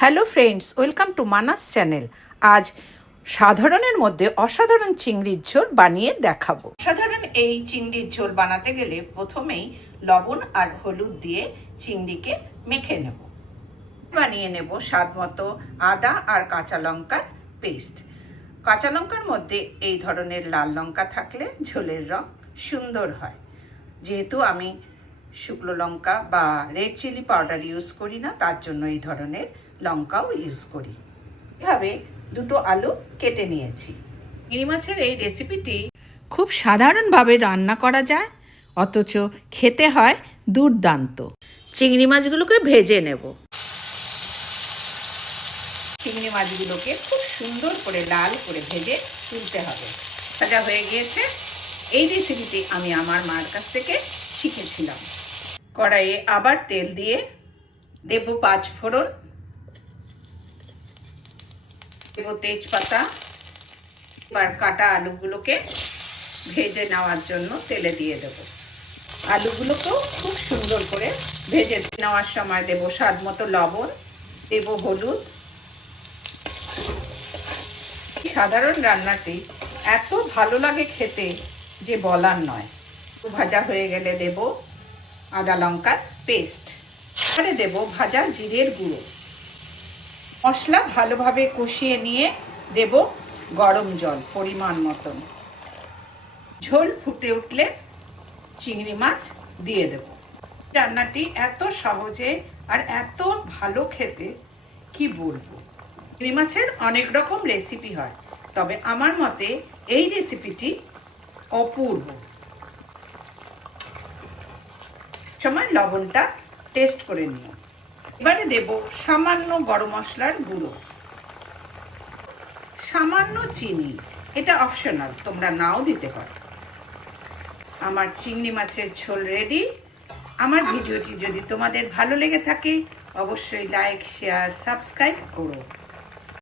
Hello friends, welcome to Manas channel. আজ সাধারণের মধ্যে অসাধারণ চিংড়ির ঝোল বানিয়ে দেখাবো। সাধারণ এই চিংড়ির ঝোল বানাতে গেলে প্রথমেই লবণ আর হলুদ দিয়ে চিংড়িকে মেখে নেব। বানিয়ে নেব স্বাদ মতো আদা আর কাঁচা লঙ্কার পেস্ট। কাঁচা লঙ্কার মধ্যে এই ধরনের লাল লঙ্কা থাকলে ঝোলের রং সুন্দর হয়। যেহেতু আমি শুকনো লঙ্কা বা রেড চিলি পাউডার ইউজ করি না, তার জন্য এই ধরনের লঙ্কাও ইউজ করি। এভাবে দুটো আলু কেটে নিয়েছি। চিংড়ি মাছের এই রেসিপিটি খুব সাধারণভাবে রান্না করা যায়, অথচ খেতে হয় দুর্দান্ত। চিংড়ি মাছগুলোকে ভেজে নেব। চিংড়ি মাছগুলোকে খুব সুন্দর করে লাল করে ভেজে তুলতে হবে। ভাজা হয়ে গিয়েছে। এই রেসিপিটি আমি আমার মার কাছ থেকে শিখেছিলাম। কড়াইয়ে আবার তেল দিয়ে দেব 5 ফোড়ন, দেব তেজপাতা। এবার কাটা আলুগুলোকে ভেজে নেওয়ার জন্য তেলে দিয়ে দেব। আলুগুলোকেও খুব সুন্দর করে ভেজে নেওয়ার সময় দেব স্বাদ মতো লবণ, দেব হলুদ। সাধারণ রান্নাটি এত ভালো লাগে খেতে যে বলার নয়। ভাজা হয়ে গেলে দেব আদা লঙ্কার পেস্ট। এবারে দেব ভাজা জিরের গুঁড়ো। মশলা ভালোভাবে কষিয়ে নিয়ে দেব গরম জল পরিমাণ মতন। ঝোল ফুটে উঠলে চিংড়ি মাছ দিয়ে দেব। রান্নাটি এত সহজে আর এত ভালো খেতে কি বলবো। চিংড়ি মাছের অনেক রকম রেসিপি হয়, তবে আমার মতে এই রেসিপিটি অপূর্ব। সময় লবণটা টেস্ট করে নিও। এবারে দেব সামান্য গরম মশলার গুঁড়ো, সামান্য চিনি। এটা অপশনাল, তোমরা নাও দিতে পারো। আমার চিংড়ি মাছের ঝোল রেডি। আমার ভিডিওটি যদি তোমাদের ভালো লেগে থাকে অবশ্যই লাইক, শেয়ার, সাবস্ক্রাইব করো।